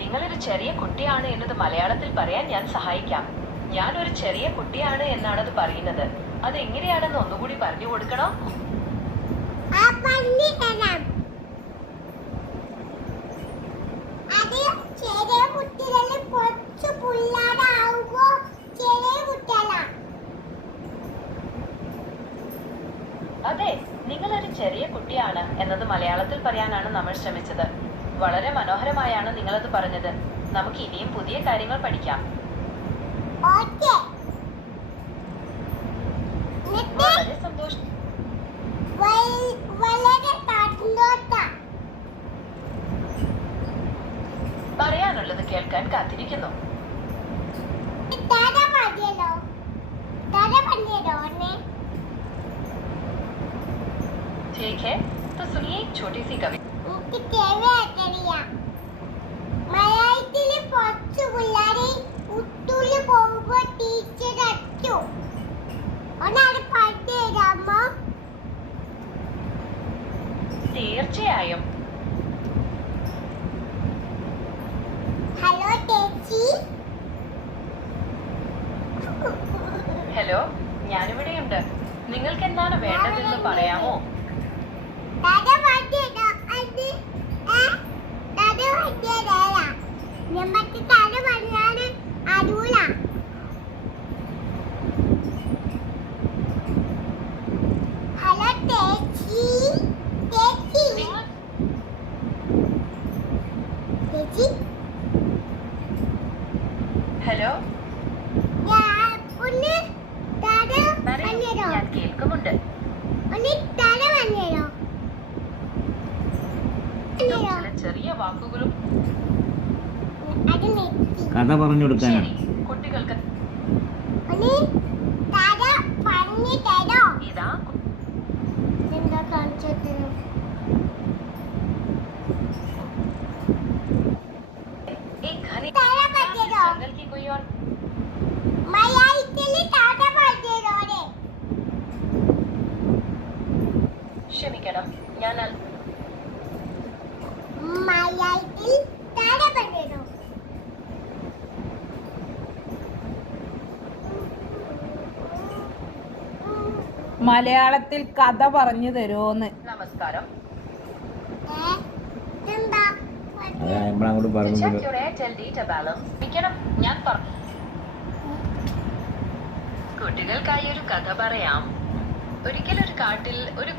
നിങ്ങളൊരു ചെറിയ കുട്ടിയാണ് എന്നത് മലയാളത്തിൽ പറയാൻ ഞാൻ സഹായിക്കാം. ഞാനൊരു ചെറിയ കുട്ടിയാണ് എന്നാണത് പറയുന്നത്. അത് എങ്ങനെയാണെന്ന് ഒന്നുകൂടി പറഞ്ഞു കൊടുക്കണോ? അതെ, നിങ്ങളൊരു ചെറിയ കുട്ടിയാണ് എന്നത് മലയാളത്തിൽ പറയാനാണ് നമ്മൾ ശ്രമിച്ചത്. വളരെ മനോഹരമായാണ് നിങ്ങളത് പറഞ്ഞത്. നമുക്ക് ഇനിയും പുതിയ കാര്യങ്ങൾ പഠിക്കാം. വളരെ സന്തോഷം. പറയാനുള്ളത് കേൾക്കാൻ കാത്തിരിക്കുന്നു. ठीक है, तो सुनिए एक छोटी सी कविता. തീർച്ചയായും. ഹലോ, ഞാനിവിടെയുണ്ട്. നിങ്ങൾക്ക് എന്താണ് വേണ്ടതെന്ന് പറയാമോ? ഹലോ, ഞാൻ കേൾക്കുന്നുണ്ട്. ചില ചെറിയ വാക്കുകളും കഥ പറഞ്ഞു കൊടുക്കാനാണ്. കുട്ടികൾക്ക് ഇതാ जंगल की कोई और ക്ഷമിക്കണം, ഞാൻ മലയാളത്തിൽ കഥ പറഞ്ഞു തരുമോന്ന്. നമസ്കാരം. ഞാൻ കുട്ടികൾക്കായി ഒരു കഥ പറയാം. ഒരിക്കലൊരു കാട്ടിൽ ഒരു